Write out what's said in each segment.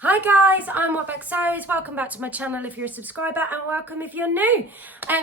Hi guys, I'm What Welcome back to my channel if you're a subscriber, and welcome if you're new.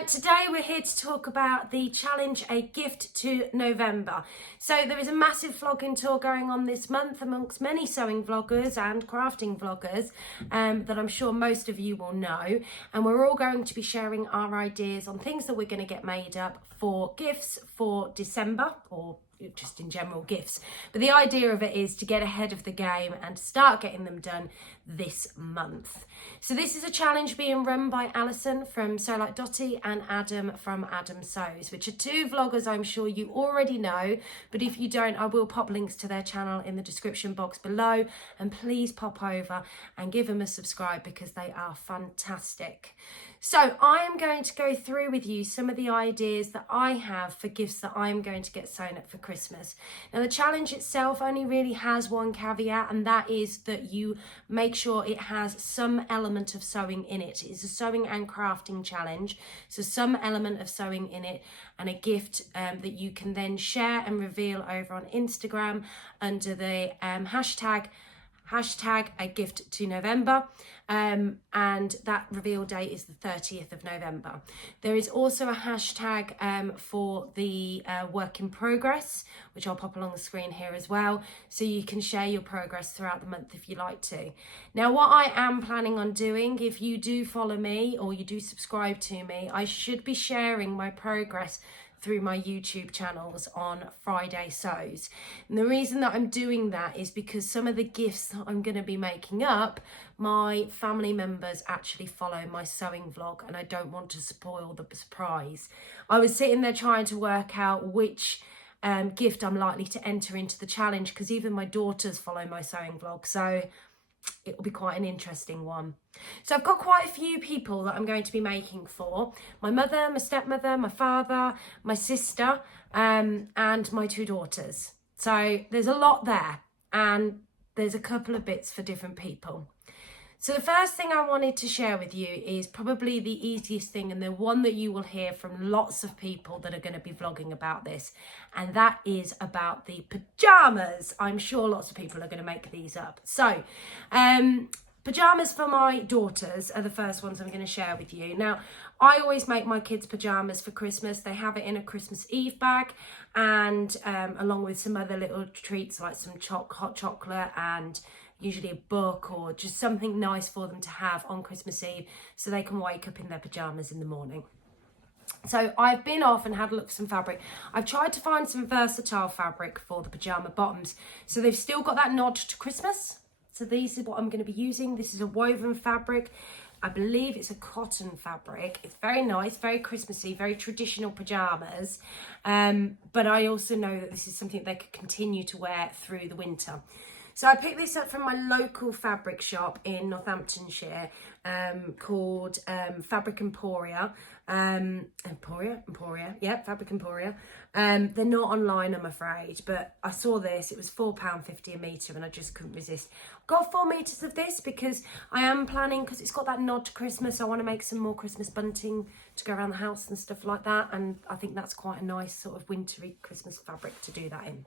Today we're here to talk about the challenge A Gift to November. So there is a massive vlogging tour going on this month amongst many sewing vloggers and crafting vloggers that I'm sure most of you will know. And we're all going to be sharing our ideas on things that we're going to get made up for gifts for December, or just in general gifts. But the idea of it is to get ahead of the game and start getting them done this month. So this is a challenge being run by Alison from Sew Like Dotty and Adam from Adam Sews, which are two vloggers I'm sure you already know, but if you don't, I will pop links to their channel in the description box below, and please pop over and give them a subscribe because they are fantastic. So I am going to go through with you some of the ideas that I have for gifts that I'm going to get sewn up for Christmas. Now the challenge itself only really has one caveat, and that is that you make sure it has some element of sewing in it. It's a sewing and crafting challenge, so some element of sewing in it, and a gift that you can then share and reveal over on Instagram under the hashtag A Gift to November, and that reveal date is the 30th of November. There is also a hashtag for the work in progress, which I'll pop along the screen here as well, so you can share your progress throughout the month if you like to. Now what I am planning on doing, if you do follow me or you do subscribe to me, I should be sharing my progress through my YouTube channels on Friday Sews. And the reason that I'm doing that is because some of the gifts that I'm going to be making up, my family members actually follow my sewing vlog, and I don't want to spoil the surprise. I was sitting there trying to work out which gift I'm likely to enter into the challenge, because even my daughters follow my sewing vlog, so it will be quite an interesting one. So I've got quite a few people that I'm going to be making for. My mother, my stepmother, my father, my sister, and my two daughters. So there's a lot there, and there's a couple of bits for different people. So the first thing I wanted to share with you is probably the easiest thing, and the one that you will hear from lots of people that are going to be vlogging about this, and that is about the pajamas. I'm sure lots of people are going to make these up. So pajamas for my daughters are the first ones I'm going to share with you. Now, I always make my kids pajamas for Christmas. They have it in a Christmas Eve bag, and along with some other little treats like some hot chocolate and usually a book or just something nice for them to have on Christmas Eve so they can wake up in their pajamas in the morning. So I've been off and had a look for some fabric. I've tried to find some versatile fabric for the pajama bottoms, so they've still got that nod to Christmas. So these are what I'm going to be using. This is a woven fabric. I believe it's a cotton fabric. It's very nice, very Christmassy, very traditional pajamas. But I also know that this is something they could continue to wear through the winter. So I picked this up from my local fabric shop in Northamptonshire called Fabric Emporia. Fabric Emporia. They're not online, I'm afraid, but I saw this. It was £4.50 a metre, and I just couldn't resist. Got 4 metres of this because I am planning, because it's got that nod to Christmas, I want to make some more Christmas bunting to go around the house and stuff like that, and I think that's quite a nice sort of wintry Christmas fabric to do that in.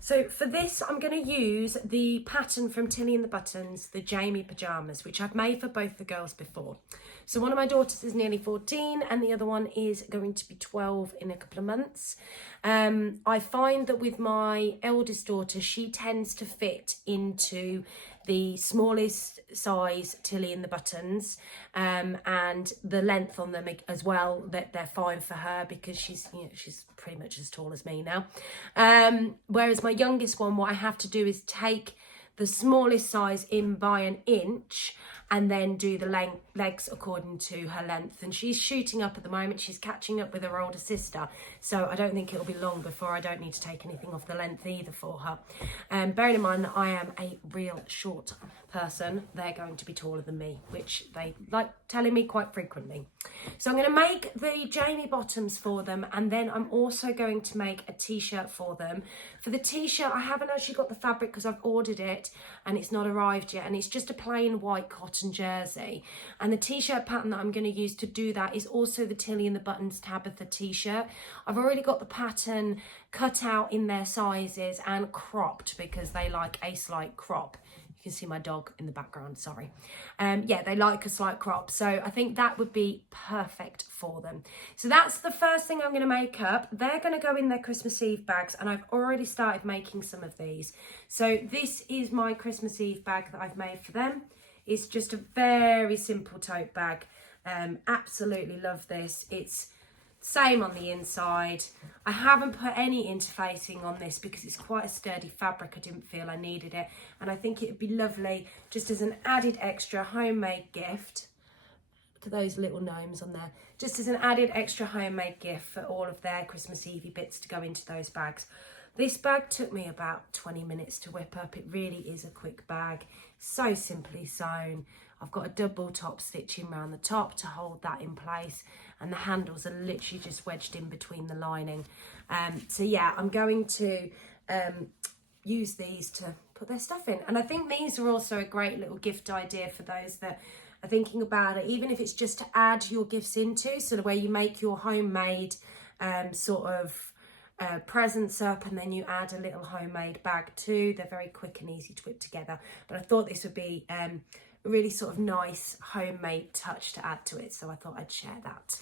So for this, I'm going to use the pattern from Tilly and the Buttons, the Jamie pajamas, which I've made for both the girls before. So one of my daughters is nearly 14 and the other one is going to be 12 in a couple of months. I find that with my eldest daughter, she tends to fit into the smallest size Tilly and the Buttons, and the length on them as well, that they're fine for her because she's pretty much as tall as me now. Whereas my youngest one, what I have to do is take the smallest size in by an inch and then do the legs according to her length. And she's shooting up at the moment. She's catching up with her older sister. So I don't think it'll be long before I don't need to take anything off the length either for her. Bearing in mind that I am a real short person, they're going to be taller than me, which they like telling me quite frequently. So I'm going to make the Jamie bottoms for them, and then I'm also going to make a t-shirt for them. For the t-shirt, I haven't actually got the fabric because I've ordered it and it's not arrived yet, and it's just a plain white cotton jersey. And the t-shirt pattern that I'm going to use to do that is also the Tilly and the Buttons Tabitha t-shirt. I've already got the pattern cut out in their sizes and cropped because they like a slight crop. can see my dog in the background, sorry. Yeah, they like a slight crop. So I think that would be perfect for them. So that's the first thing I'm going to make up. They're going to go in their Christmas Eve bags, and I've already started making some of these. So this is my Christmas Eve bag that I've made for them. It's just a very simple tote bag. Absolutely love this. It's same on the inside. I haven't put any interfacing on this because it's quite a sturdy fabric. I didn't feel I needed it. And I think it would be lovely just as an added extra homemade gift. Look at those little gnomes on there. Just as an added extra homemade gift for all of their Christmas Eve bits to go into those bags. This bag took me about 20 minutes to whip up. It really is a quick bag. So simply sewn. I've got a double top stitching around the top to hold that in place, and the handles are literally just wedged in between the lining. So yeah, I'm going to use these to put their stuff in. And I think these are also a great little gift idea for those that are thinking about it, even if it's just to add your gifts into, so the way you make your homemade sort of presents up, and then you add a little homemade bag too. They're very quick and easy to whip together, but I thought this would be a really sort of nice homemade touch to add to it, so I thought I'd share that.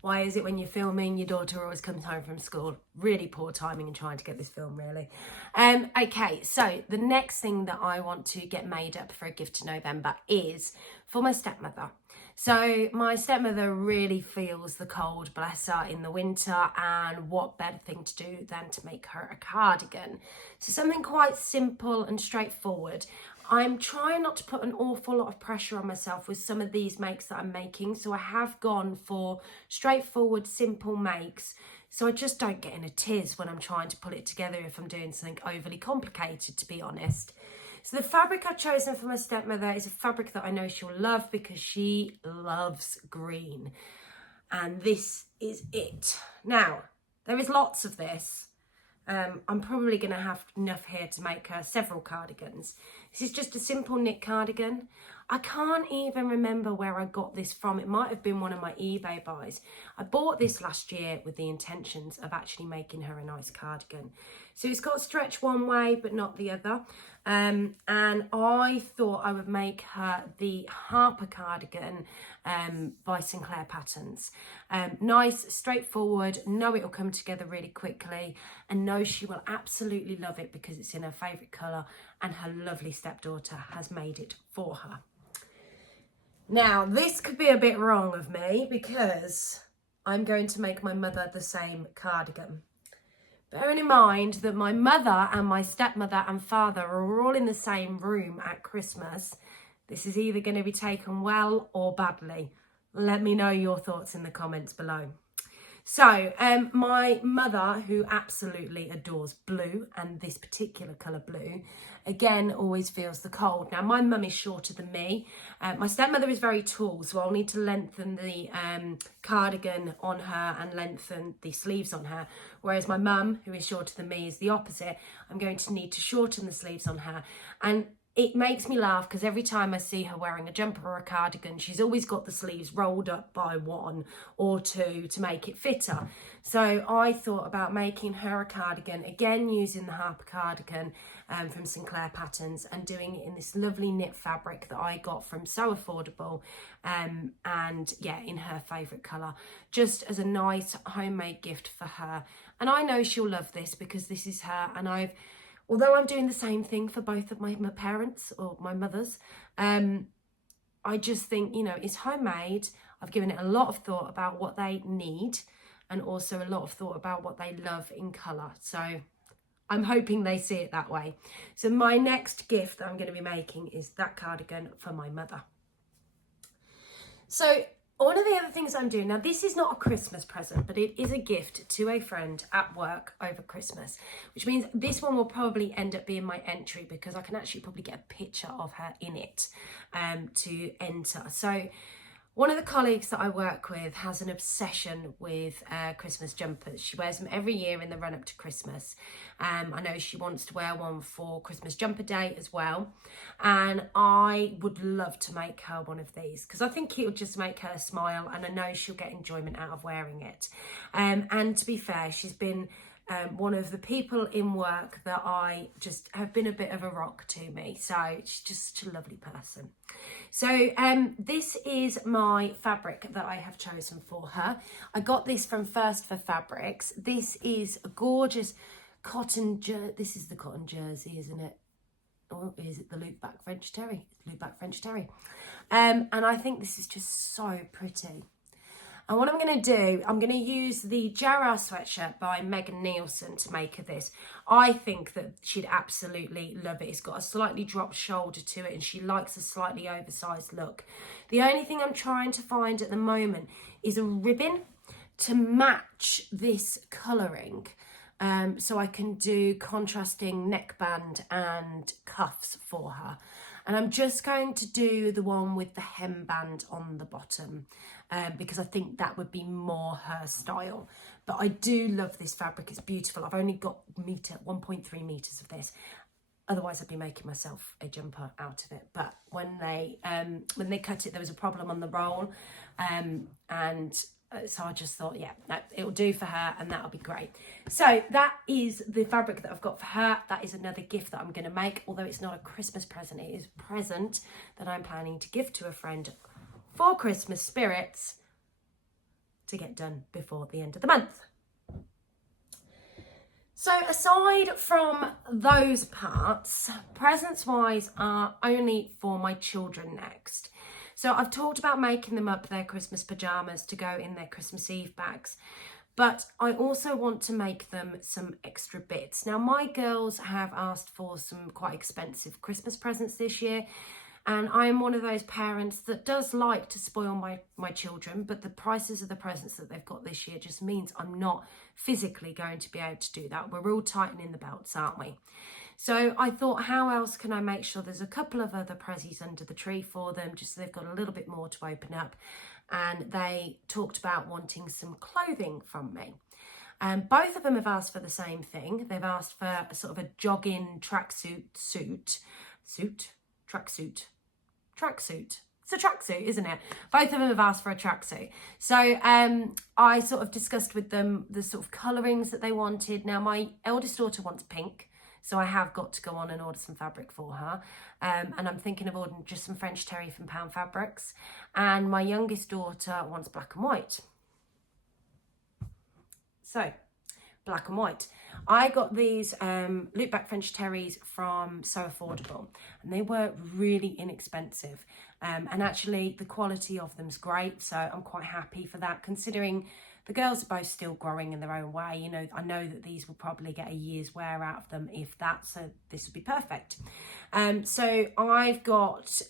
Why is it when you're filming, your daughter always comes home from school? Really poor timing in trying to get this film, really. Okay, so the next thing that I want to get made up for a gift to November is for my stepmother. So my stepmother really feels the cold, bless her, in the winter, and what better thing to do than to make her a cardigan. So something quite simple and straightforward. I'm trying not to put an awful lot of pressure on myself with some of these makes that I'm making. So I have gone for straightforward, simple makes. So I just don't get in a tiz when I'm trying to pull it together if I'm doing something overly complicated, to be honest. So the fabric I've chosen for my stepmother is a fabric that I know she'll love because she loves green. And this is it. Now, there is lots of this. I'm probably going to have enough here to make her several cardigans. This is just a simple knit cardigan. I can't even remember where I got this from. It might have been one of my eBay buys. I bought this last year with the intentions of actually making her a nice cardigan. So it's got stretch one way but not the other. And I thought I would make her the Harper cardigan by Sinclair Patterns. Nice, straightforward, know it'll come together really quickly, and know she will absolutely love it because it's in her favourite colour and her lovely stepdaughter has made it for her. Now, this could be a bit wrong of me because I'm going to make my mother the same cardigan. Bearing in mind that my mother and my stepmother and father are all in the same room at Christmas, this is either going to be taken well or badly. Let me know your thoughts in the comments below. So, my mother, who absolutely adores blue, and this particular colour blue, again, always feels the cold. Now, my mum is shorter than me. My stepmother is very tall, so I'll need to lengthen the cardigan on her and lengthen the sleeves on her. Whereas my mum, who is shorter than me, is the opposite. I'm going to need to shorten the sleeves on her. And it makes me laugh because every time I see her wearing a jumper or a cardigan, she's always got the sleeves rolled up by one or two to make it fit her. So I thought about making her a cardigan, again using the Harper cardigan from Sinclair Patterns, and doing it in this lovely knit fabric that I got from So Affordable, and yeah, in her favourite colour, just as a nice homemade gift for her. And I know she'll love this because this is her, and although I'm doing the same thing for both of my parents, or my mothers, I just think, you know, it's homemade. I've given it a lot of thought about what they need, and also a lot of thought about what they love in colour. So I'm hoping they see it that way. So my next gift that I'm going to be making is that cardigan for my mother. So one of the other things I'm doing, now this is not a Christmas present, but it is a gift to a friend at work over Christmas, which means this one will probably end up being my entry because I can actually probably get a picture of her in it to enter. So one of the colleagues that I work with has an obsession with Christmas jumpers. She wears them every year in the run up to Christmas. I know she wants to wear one for Christmas jumper day as well. And I would love to make her one of these because I think it'll just make her smile, and I know she'll get enjoyment out of wearing it. And to be fair, she's been one of the people in work that I just have been a bit of a rock to me. So she's just such a lovely person. So this is my fabric that I have chosen for her. I got this from First for Fabrics. This is a gorgeous cotton this is the cotton jersey, isn't it? Or is it the loop back French terry? It's loop back French terry. And I think this is just so pretty. And what I'm going to do, I'm going to use the Jarrah sweatshirt by Megan Nielsen to make her this. I think that she'd absolutely love it. It's got a slightly dropped shoulder to it and she likes a slightly oversized look. The only thing I'm trying to find at the moment is a ribbon to match this colouring. So I can do contrasting neckband and cuffs for her. And I'm just going to do the one with the hemband on the bottom because I think that would be more her style. But I do love this fabric. It's beautiful. I've only got 1.3 meters of this. Otherwise, I'd be making myself a jumper out of it. But when they cut it, there was a problem on the roll, so I just thought, yeah, no, it'll do for her and that'll be great. So that is the fabric that I've got for her. That is another gift that I'm going to make, although it's not a Christmas present. It is a present that I'm planning to give to a friend for Christmas spirits to get done before the end of the month. So aside from those parts, presents-wise are only for my children next. So I've talked about making them up their Christmas pajamas to go in their Christmas Eve bags, but I also want to make them some extra bits. Now my girls have asked for some quite expensive Christmas presents this year, and I'm one of those parents that does like to spoil my children, but the prices of the presents that they've got this year just means I'm not physically going to be able to do that. We're all tightening the belts, aren't we? So I thought, how else can I make sure there's a couple of other prezzies under the tree for them, just so they've got a little bit more to open up. And they talked about wanting some clothing from me. Both of them have asked for the same thing. They've asked for a sort of a jogging tracksuit. It's a tracksuit, isn't it? Both of them have asked for a tracksuit. So I sort of discussed with them the sort of colourings that they wanted. Now my eldest daughter wants pink, so I have got to go on and order some fabric for her. And I'm thinking of ordering just some French terry from Pound Fabrics. And my youngest daughter wants black and white. So, black and white. I got these loop back French terries from So Affordable, and they were really inexpensive. And actually the quality of them's great, so I'm quite happy for that, considering the girls are both still growing in their own way. You know, I know that these will probably get a year's wear out of them, if that, so this would be perfect. So I've got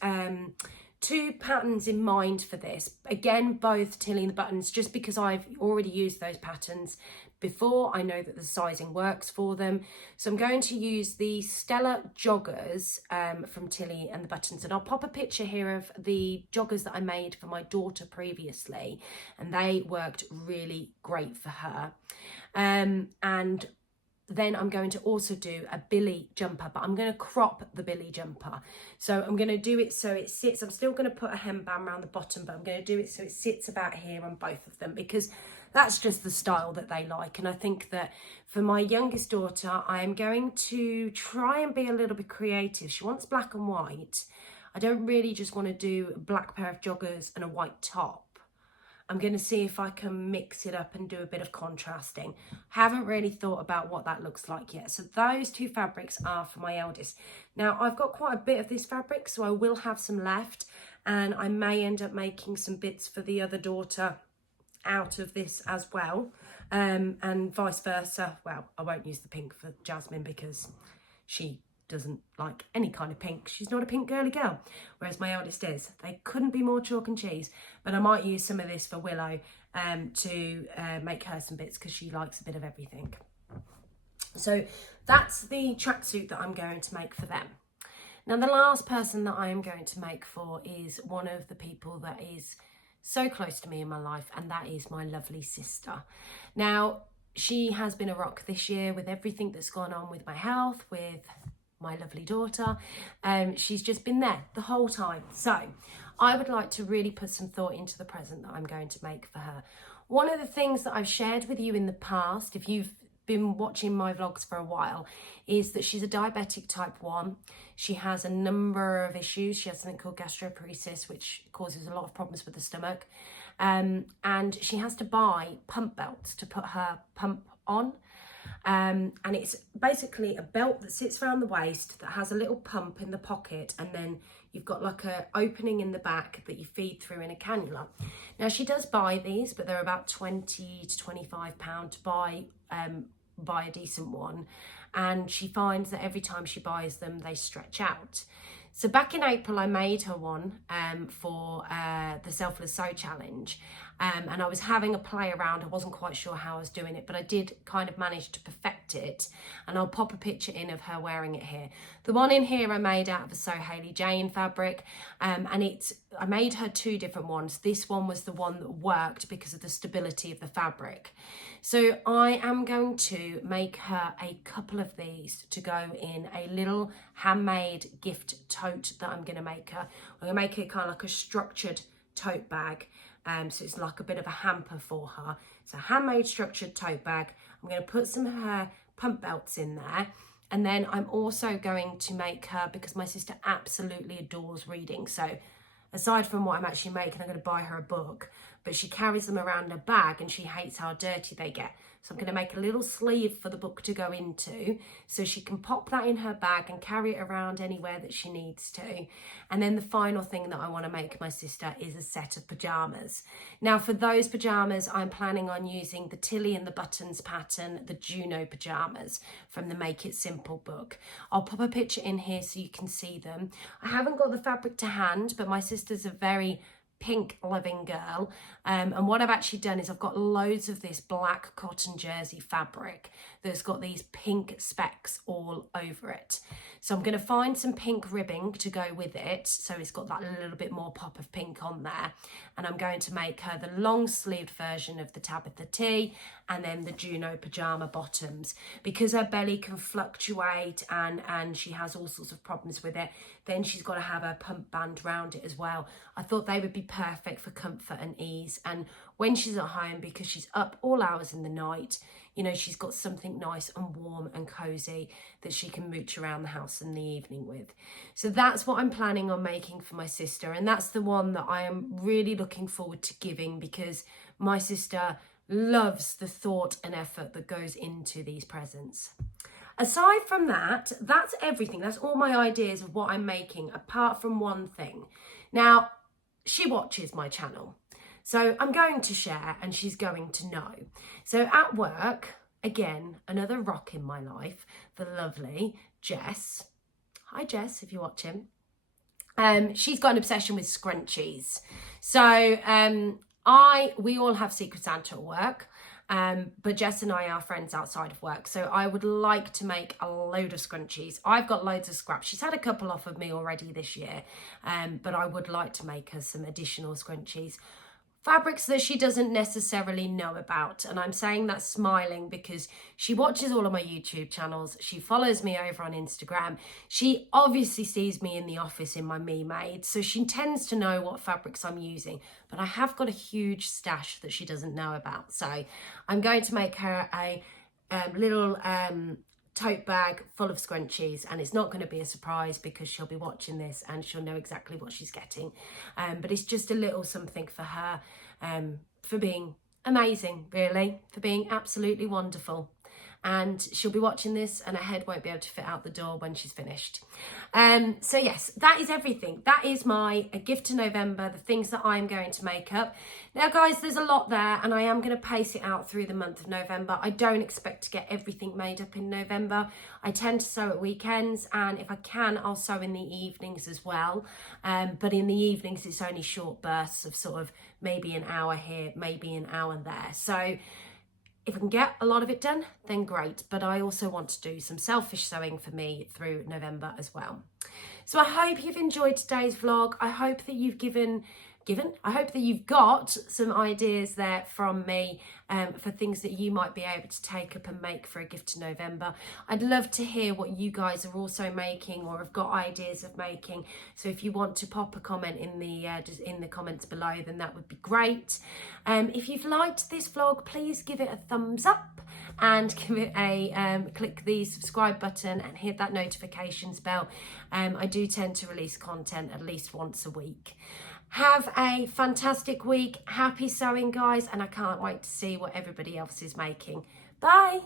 two patterns in mind for this. Again, both Tilly and the buttons, just because I've already used those patterns before. I know that the sizing works for them. So I'm going to use the Stella joggers from Tilly and the buttons. And I'll pop a picture here of the joggers that I made for my daughter previously. And they worked really great for her. And then I'm going to also do a Billy jumper, but I'm going to crop the Billy jumper. So I'm going to do it so it sits, I'm still going to put a hemband around the bottom, but I'm going to do it so it sits about here on both of them, because that's just the style that they like. And I think that for my youngest daughter, I'm going to try and be a little bit creative. She wants black and white. I don't really just want to do a black pair of joggers and a white top. I'm going to see if I can mix it up and do a bit of contrasting. Haven't really thought about what that looks like yet. So those two fabrics are for my eldest. Now I've got quite a bit of this fabric, so I will have some left, and I may end up making some bits for the other daughter out of this as well, and vice versa. Well, I won't use the pink for Jasmine because she doesn't like any kind of pink. She's not a pink girly girl, whereas my eldest is. They couldn't be more chalk and cheese, but I might use some of this for Willow to make her some bits, because she likes a bit of everything. So that's the tracksuit that I'm going to make for them. Now the last person that I am going to make for is one of the people that is so close to me in my life, and that is my lovely sister. Now she has been a rock this year with everything that's gone on with my health, with my lovely daughter. She's just been there the whole time. So I would like to really put some thought into the present that I'm going to make for her. One of the things that I've shared with you in the past, if you've been watching my vlogs for a while is that she's a diabetic type 1. She has a number of issues. She has something called gastroparesis, which causes a lot of problems with the stomach. And she has to buy pump belts to put her pump on. And it's basically a belt that sits around the waist that has a little pump in the pocket, and then you've got like a opening in the back that you feed through in a cannula. Now she does buy these, but they're about £20 to £25 to buy a decent one, and she finds that every time she buys them they stretch out. So back in April I made her one for the Selfless Sew Challenge, and I was having a play around. I wasn't quite sure how I was doing it, but I did kind of manage to perfect it, and I'll pop a picture in of her wearing it here. The one in here I made out of a So Hailey Jane fabric, and I made her 2 different ones. This one was the one that worked because of the stability of the fabric. So I am going to make her a couple of these to go in a little handmade gift tote that I'm going to make her. I'm going to make it kind of like a structured tote bag. So it's like a bit of a hamper for her. It's a handmade structured tote bag. I'm going to put some of her pump belts in there. And then I'm also going to make her, because my sister absolutely adores reading. So aside from what I'm actually making, I'm going to buy her a book. But she carries them around in a bag and she hates how dirty they get. So I'm going to make a little sleeve for the book to go into, so she can pop that in her bag and carry it around anywhere that she needs to. And then the final thing that I want to make my sister is a set of pajamas. Now for those pajamas, I'm planning on using the Tilly and the Buttons pattern, the Juno pajamas from the Make It Simple book. I'll pop a picture in here so you can see them. I haven't got the fabric to hand, but my sister's a very pink loving girl, and what I've actually done is I've got loads of this black cotton jersey fabric that's got these pink specks all over it. So I'm going to find some pink ribbing to go with it, so it's got that little bit more pop of pink on there, and I'm going to make her the long sleeved version of the Tabitha T and then the Juno pajama bottoms. Because her belly can fluctuate and she has all sorts of problems with it, then she's got to have her pump band around it as well. I thought they would be perfect for comfort and ease, and when she's at home, because she's up all hours in the night, you know, she's got something nice and warm and cozy that she can mooch around the house in the evening with. So that's what I'm planning on making for my sister, and that's the one that I am really looking forward to giving, because my sister loves the thought and effort that goes into these presents. Aside from that, that's everything. That's all my ideas of what I'm making, apart from one thing. Now, she watches my channel, so I'm going to share and she's going to know. So at work, again, another rock in my life, the lovely Jess. Hi Jess, if you're watching. She's got an obsession with scrunchies. So we all have Secret Santa at work. But Jess and I are friends outside of work, so I would like to make a load of scrunchies. I've got loads of scraps. She's had a couple off of me already this year, but I would like to make her some additional scrunchies. Fabrics that she doesn't necessarily know about, and I'm saying that smiling because she watches all of my YouTube channels, she follows me over on Instagram, she obviously sees me in the office in my Me Made, so she tends to know what fabrics I'm using, but I have got a huge stash that she doesn't know about. So I'm going to make her a little tote bag full of scrunchies, and it's not going to be a surprise because she'll be watching this and she'll know exactly what she's getting, but it's just a little something for her, for being amazing, really, for being absolutely wonderful. And she'll be watching this and her head won't be able to fit out the door when she's finished. So yes, that is everything. That is my gift to November, the things that I'm going to make up. Now guys, there's a lot there and I am going to pace it out through the month of November. I don't expect to get everything made up in November. I tend to sew at weekends, and if I can, I'll sew in the evenings as well. But in the evenings, it's only short bursts of sort of maybe an hour here, maybe an hour there. So if I can get a lot of it done, then great. But I also want to do some selfish sewing for me through November as well. So I hope you've enjoyed today's vlog. I hope that you've given given. I hope that you've got some ideas there from me for things that you might be able to take up and make for a gift to November. I'd love to hear what you guys are also making or have got ideas of making. So if you want to pop a comment in the comments below, then that would be great. If you've liked this vlog, please give it a thumbs up and give it a click the subscribe button and hit that notifications bell. I do tend to release content at least once a week. Have a fantastic week. Happy sewing, guys, and I can't wait to see what everybody else is making. Bye.